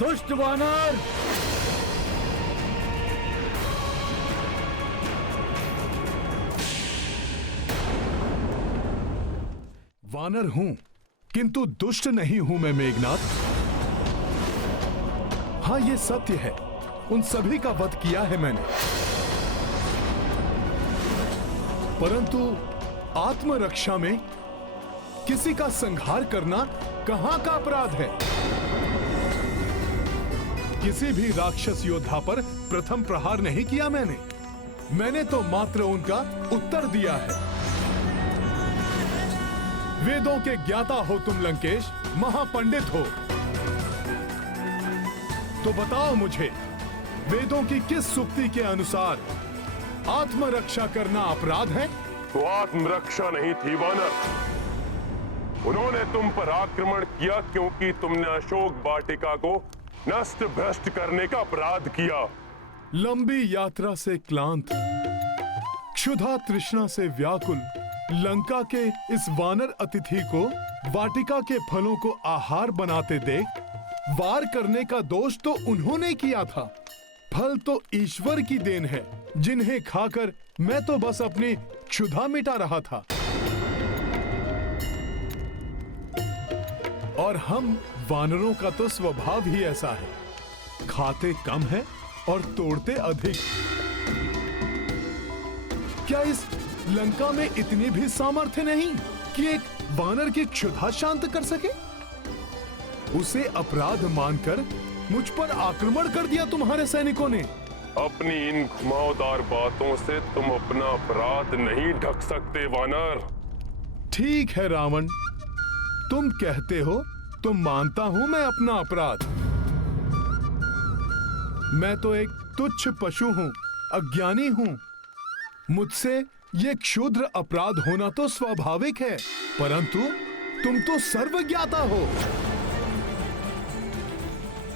दुष्ट वानर! वानर हूं, किंतु दुष्ट नहीं हूं मैं मेघनाथ। हां, यह सत्य है, उन सभी का वध किया है मैंने, परंतु आत्मरक्षा में किसी का संहार करना कहां का अपराध है? किसी भी राक्षस योद्धा पर प्रथम प्रहार नहीं किया मैंने तो मात्र उनका उत्तर दिया है। वेदों के ज्ञाता हो तुम लंकेश, महापंडित हो, तो बताओ मुझे, वेदों की किस सूक्ति के अनुसार आत्मरक्षा करना अपराध है? वो आत्मरक्षा नहीं थी वानर, उन्होंने तुम पर आक्रमण किया क्योंकि तुमने अशोक वाटिका को नष्ट भ्रष्ट करने का अपराध किया। लंबी यात्रा से क्लांत, क्षुधा तृष्णा से व्याकुल लंका के इस वानर अतिथि को वाटिका के फलों को आहार बनाते देख वार करने का दोष तो उन्होंने किया था, फल तो ईश्वर की देन है, जिन्हें खाकर मैं तो बस अपनी क्षुधा मिटा रहा था। और हम वानरों का तो स्वभाव ही ऐसा है, खाते कम है और तोड़ते अधिक। क्या इस लंका में इतनी भी सामर्थ्य नहीं कि एक वानर की क्षुधा शांत कर सके? उसे अपराध मानकर मुझ पर आक्रमण कर दिया तुम्हारे सैनिकों ने। अपनी इन घुमावदार बातों से तुम अपना अपराध नहीं ढक सकते वानर। ठीक है रावण, तुम कहते हो तो मानता हूं मैं अपना अपराध। मैं तो एक तुच्छ पशु हूं, अज्ञानी हूं। मुझसे ये क्षुद्र अपराध होना तो स्वाभाविक है, परंतु तुम तो सर्वज्ञाता हो,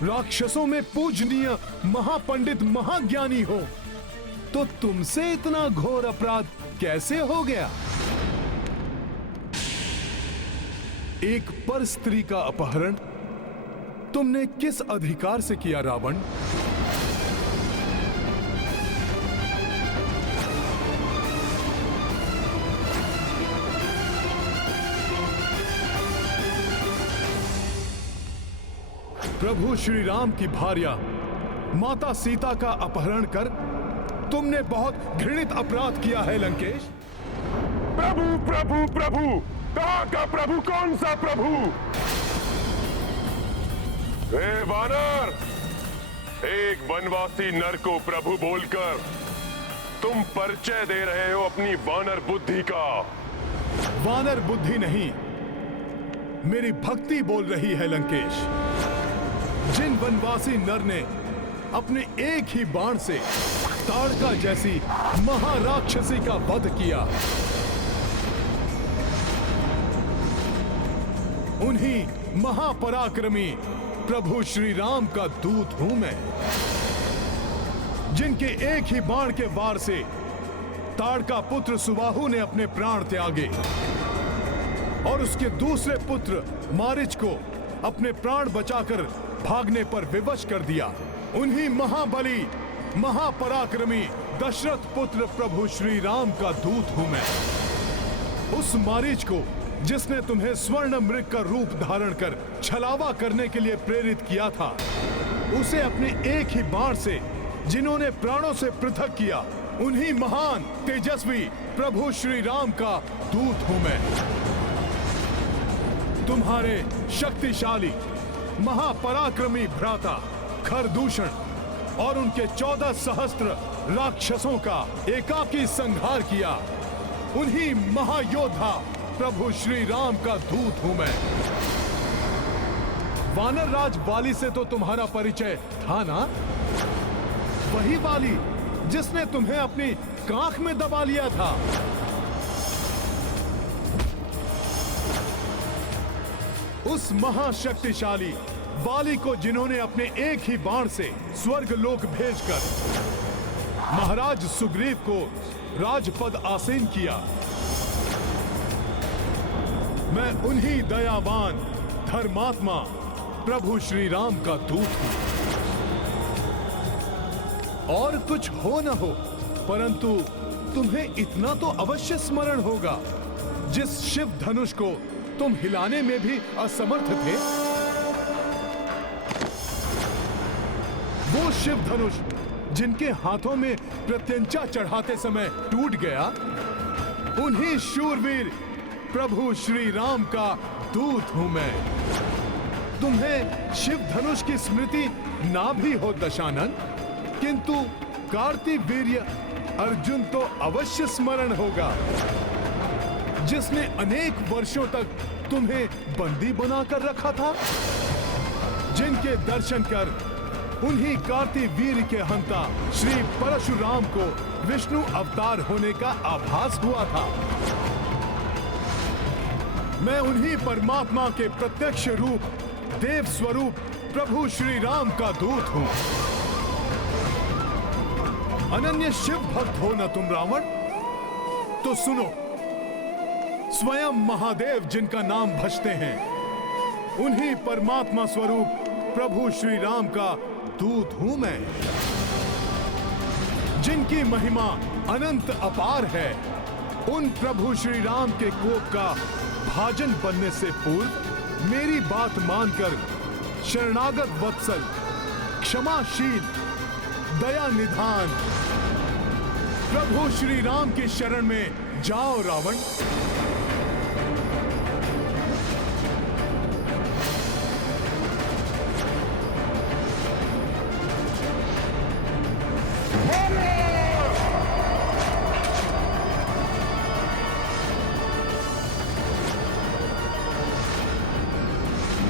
राक्षसों में पूजनीय महापंडित महाज्ञानी हो, तो तुमसे इतना घोर अपराध कैसे हो गया? एक पर स्त्री का अपहरण तुमने किस अधिकार से किया रावण? प्रभु श्री राम की भार्या माता सीता का अपहरण कर तुमने बहुत घृणित अपराध किया है लंकेश। प्रभु प्रभु प्रभु, कहां का प्रभु? कौन सा प्रभु? हे वानर, एक वनवासी नर को प्रभु बोलकर तुम परिचय दे रहे हो अपनी वानर बुद्धि का। वानर बुद्धि नहीं, मेरी भक्ति बोल रही है लंकेश। जिन वनवासी नर ने अपने एक ही बाण से ताड़का जैसी महाराक्षसी का वध किया, उन्हीं महापराक्रमी प्रभु श्री राम का दूत हूं मैं, जिनके एक ही बाण के वार से ताड़का पुत्र सुबाहु ने अपने प्राण त्यागे और उसके दूसरे पुत्र मारिच को अपने प्राण बचाकर भागने पर विवश कर दिया। उन्हीं महाबली महापराक्रमी दशरथ पुत्र प्रभु श्री राम का दूत हूं मैं। उस मारीच को जिसने तुम्हें स्वर्ण मृग का रूप धारण कर छलावा करने के लिए प्रेरित किया था, उसे अपने एक ही बाण से जिन्होंने प्राणों से पृथक किया, उन्हीं महान तेजस्वी प्रभु श्री राम का दूत हूं मैं। तुम्हारे शक्तिशाली महापराक्रमी भ्राता खरदूषण और उनके 14 सहस्त्र राक्षसों का एकाकी संहार किया, उन्हीं महायोद्धा प्रभु श्री राम का दूत हूं मैं। वानर राज वाली से तो तुम्हारा परिचय था ना? वही वाली जिसने तुम्हें अपनी कांख में दबा लिया था। उस महाशक्तिशाली वाली को जिन्होंने अपने एक ही बाण से स्वर्ग लोक भेजकर महाराज सुग्रीव को राजपद आसीन किया, मैं उन्हीं दयावान धर्मात्मा प्रभु श्री राम का दूत हूं। और कुछ हो न हो, परंतु तुम्हें इतना तो अवश्य स्मरण होगा, जिस शिव धनुष को तुम हिलाने में भी असमर्थ थे, वो शिव धनुष जिनके हाथों में प्रत्यंचा चढ़ाते समय टूट गया, उन्हीं शूरवीर प्रभु श्री राम का दूत हूं मैं। तुम्हें शिव धनुष की स्मृति ना भी हो दशानन, किंतु कार्तिवीर्य अर्जुन तो अवश्य स्मरण होगा, जिसने अनेक वर्षों तक तुम्हें बंदी बनाकर रखा था, जिनके दर्शन कर उन्हीं कार्तिवीर्य के हंता श्री परशुराम को विष्णु अवतार होने का आभास हुआ था। मैं उन्हीं परमात्मा के प्रत्यक्ष रूप देव स्वरूप प्रभु श्री राम का दूत हूं। अनन्य शिव भक्त हो न तुम रावण, तो सुनो, स्वयं महादेव जिनका नाम भजते हैं, उन्हीं परमात्मा स्वरूप प्रभु श्री राम का दूत हूं मैं। जिनकी महिमा अनंत अपार है, उन प्रभु श्री राम के कोप का भाजन बनने से पूर्व मेरी बात मानकर शरणागत वत्सल, क्षमाशील, दया निधान प्रभु श्री राम की शरण में जाओ रावण।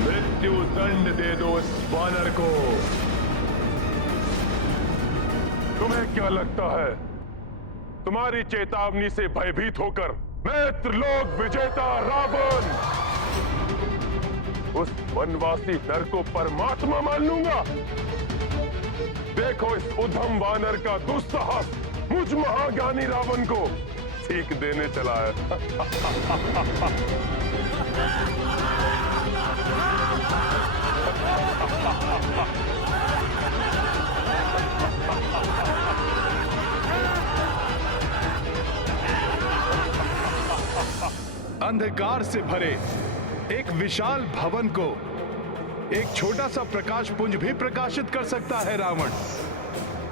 मृत्यु दंड दे दो इस वानर को। तुम्हें क्या लगता है, तुम्हारी चेतावनी से भयभीत होकर मैं त्रिलोक विजेता रावण उस वनवासी नर को परमात्मा मान लूंगा? देखो इस उद्धम वानर का दुस्साहस मुझ महाज्ञानी रावण को सीख देने चला है। अंधकार से भरे एक विशाल भवन को एक छोटा सा प्रकाश पुंज भी प्रकाशित कर सकता है रावण।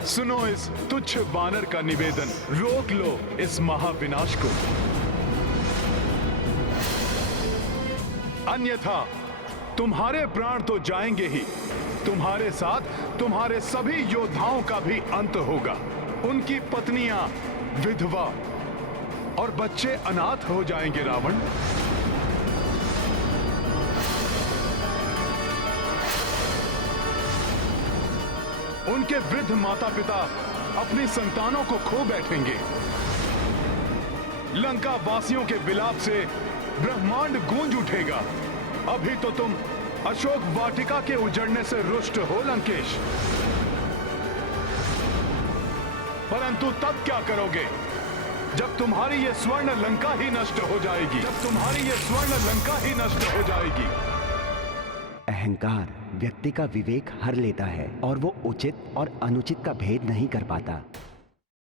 सुनो इस तुच्छ वानर का निवेदन, रोक लो इस महाविनाश को, अन्यथा तुम्हारे प्राण तो जाएंगे ही, तुम्हारे साथ तुम्हारे सभी योद्धाओं का भी अंत होगा। उनकी पत्नियां विधवा और बच्चे अनाथ हो जाएंगे रावण। उनके वृद्ध माता पिता अपनी संतानों को खो बैठेंगे। लंका वासियों के विलाप से ब्रह्मांड गूंज उठेगा। अभी तो तुम अशोक वाटिका के उजड़ने से रुष्ट हो लंकेश, परंतु तब क्या करोगे जब तुम्हारी ये स्वर्ण लंका ही नष्ट हो जाएगी, जब तुम्हारी ये स्वर्ण लंका ही नष्ट हो जाएगी। अहंकार व्यक्ति का विवेक हर लेता है और वो उचित और अनुचित का भेद नहीं कर पाता।